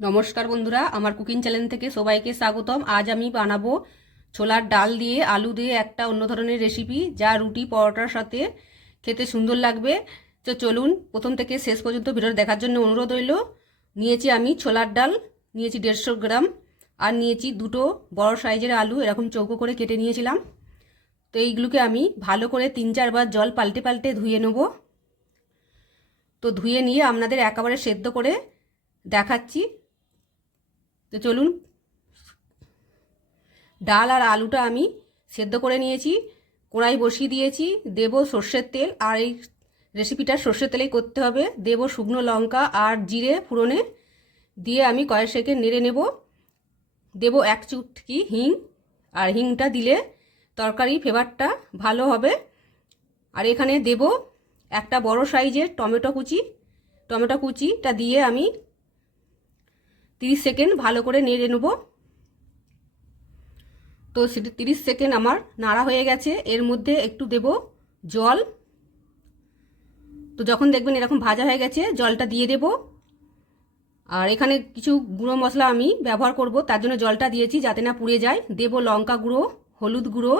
নমস্কার বন্ধুরা, আমার কুকিং চ্যানেল থেকে সবাইকে স্বাগতম। আজ আমি বানাবো ছোলার ডাল দিয়ে আলু দিয়ে একটা অন্য ধরনের রেসিপি যা রুটি, পরোটার সাথে খেতে সুন্দর লাগবে। তো চলুন, প্রথম থেকে শেষ পর্যন্ত ভিডিও দেখার জন্য অনুরোধ রইল। নিয়েছি আমি ছোলার ডাল, নিয়েছি দেড়শো গ্রাম, আর নিয়েছি দুটো বড় সাইজের আলু, এরকম চৌকো করে কেটে নিয়েছিলাম। তো এইগুলোকে আমি ভালো করে তিন চারবার জল পাল্টে পাল্টে ধুয়ে নেব। তো ধুয়ে নিয়ে আপনাদের একেবারে সেদ্ধ করে দেখাচ্ছি। তো চলুন। ডাল আর আলুটা আমি সেদ্ধ করে নিয়েছি, কড়াই বসিয়ে দিয়েছি, দেব সর্ষের তেল আর এই রেসিপিটা সর্ষের তেলেই করতে হবে। দেব শুকনো লঙ্কা আর জিরে ফুরনে দিয়ে আমি কয়েক সেকেন্ড নেড়ে নেব। দেব এক চুটকি হিং আর হিংটা দিলে তরকারি ফ্লেভারটা ভালো হবে। আর এখানে দেব একটা বড় সাইজের টমেটো কুচি। টমেটো কুচিটা দিয়ে আমি তিরিশ সেকেন্ড ভালো করে নেড়ে নেব। তো সেটা তিরিশ সেকেন্ড আমার নাড়া হয়ে গেছে। এর মধ্যে একটু দেব জল। তো যখন দেখবেন এরকম ভাজা হয়ে গেছে, জলটা দিয়ে দেব। আর এখানে কিছু গুঁড়ো মশলা আমি ব্যবহার করব, তার জন্য জলটা দিয়েছি যাতে না পুড়ে যায়। দেব লঙ্কা গুঁড়ো, হলুদ গুঁড়ো,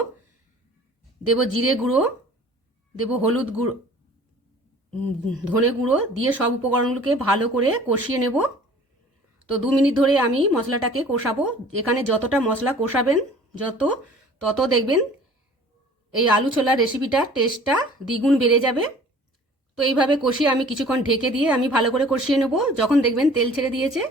দেব জিরে গুঁড়ো, দেব হলুদ গুঁড়ো ধনে গুঁড়ো দিয়ে সব উপকরণগুলোকে ভালো করে কষিয়ে নেব। তো দু মিনিট ধরে আমি মশলাটাকে কষাবো। এখানে যতটা মশলা কষাবেন, যত তত দেখবেন এই আলু ছোলার রেসিপিটা টেস্টটা দ্বিগুণ বেড়ে যাবে। তো এইভাবে কষিয়ে আমি কিছুক্ষণ ঢেকে দিয়ে আমি ভালো করে কষিয়ে নেব। যখন দেখবেন তেল ছেড়ে দিয়েছে।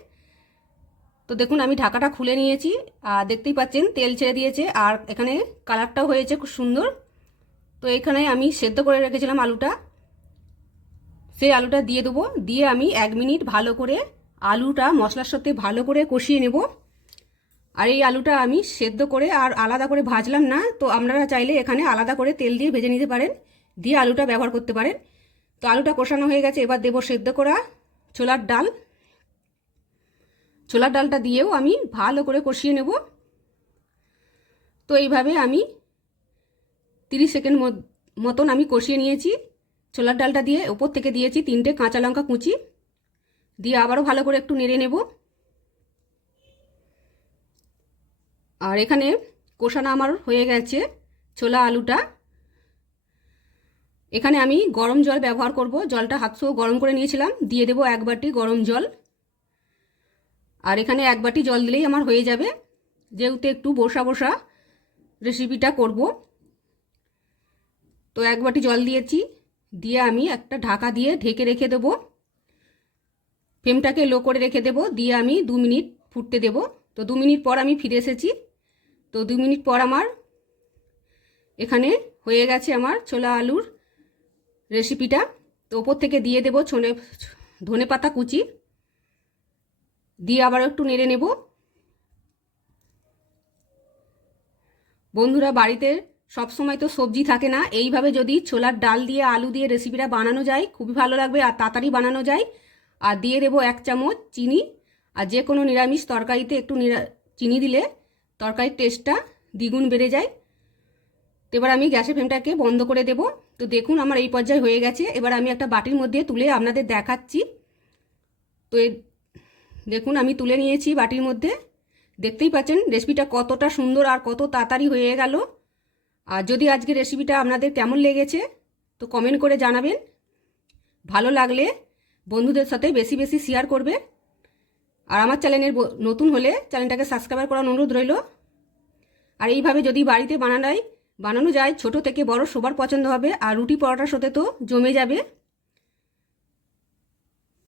তো দেখুন, আমি ঢাকাটা খুলে নিয়েছি। আর দেখতেই পাচ্ছেন, তেল ছেড়ে দিয়েছে। আর এখানে কালারটাও হয়েছে খুব সুন্দর। তো এখানে আমি সেদ্ধ করে রেখেছিলাম আলুটা। সেই আলুটা দিয়ে দেবো। দিয়ে আমি এক মিনিট ভালো করে আলুটা মশলার সাথে ভালো করে কষিয়ে নেব। আর এই আলুটা আমি সেদ্ধ করে আর আলাদা করে ভাজলাম না, তো আপনারা চাইলে এখানে আলাদা করে তেল দিয়ে ভেজে নিতে পারেন, দিয়ে আলুটা ব্যবহার করতে পারেন। তো আলুটা কষানো হয়ে গেছে, এবার দেবো সেদ্ধ করা ছোলার ডাল। ছোলার ডালটা দিয়েও আমি ভালো করে কষিয়ে নেব। তো এইভাবে আমি তিরিশ সেকেন্ড মতন আমি কষিয়ে নিয়েছি। ছোলার ডালটা দিয়ে ওপর থেকে দিয়েছি তিনটে কাঁচা লঙ্কা কুচি। দিয়ে আবারও ভালো করে একটু নেড়ে নেব। আর এখানে কষানো আমার হয়ে গেছে ছোলা আলুটা। এখানে আমি গরম জল ব্যবহার করব। জলটা হাত হাতশো গরম করে নিয়েছিলাম। দিয়ে দেব এক বাটি গরম জল। আর এখানে এক বাটি জল দিলেই আমার হয়ে যাবে। যেহেতু একটু বসা বসা রেসিপিটা করব। তো এক বাটি জল দিয়েছি। দিয়ে আমি একটা ঢাকা দিয়ে ঢেকে রেখে দেবো। ফ্লেমটাকে লো করে রেখে দেবো। দিয়ে আমি দু মিনিট ফুটতে দেব। তো দু মিনিট পর আমি ফিরে এসেছি। তো দু মিনিট পর আমার এখানে হয়ে গেছে আমার ছোলা আলুর রেসিপিটা তো ওপর থেকে দিয়ে দেবো ছোনে ধনে পাতা কুচি। দিয়ে আবার একটু নেড়ে নেব। বন্ধুরা, বাড়িতে সব সময় তো সবজি থাকে না। এইভাবে যদি ছোলার ডাল দিয়ে, আলু দিয়ে রেসিপিটা বানানো যায়, খুবই ভালো লাগবে। আর তাড়াতাড়ি বানানো যায়। আর দিয়ে দেবো এক চামচ চিনি। আর যে কোনো নিরামিষ তরকারিতে একটু চিনি দিলে তরকারির টেস্টটা দ্বিগুণ বেড়ে যায়। তো এবার আমি গ্যাসের ফ্লেমটাকে বন্ধ করে দেব। তো দেখুন আমার এই পর্যায়ে হয়ে গেছে। এবার আমি একটা বাটির মধ্যে তুলে আপনাদের দেখাচ্ছি। তো দেখুন আমি তুলে নিয়েছি বাটির মধ্যে। দেখতেই পাচ্ছেন রেসিপিটা কতটা সুন্দর আর কত তাড়াতাড়ি হয়ে গেল। আর যদি আজকে রেসিপিটা আপনাদের কেমন লেগেছে, তো কমেন্ট করে জানাবেন। ভালো লাগলে বন্ধুদের সাথে বেশি বেশি শেয়ার করবে। আর আমার চ্যানেলের নতুন হলে চ্যানেলটাকে সাবস্ক্রাইব করার অনুরোধ রইল। আর এইভাবে যদি বাড়িতে বানানায় বানানো যায়, ছোট থেকে বড় সবার পছন্দ হবে। আর রুটি পরোটার সাথে তো জমে যাবে।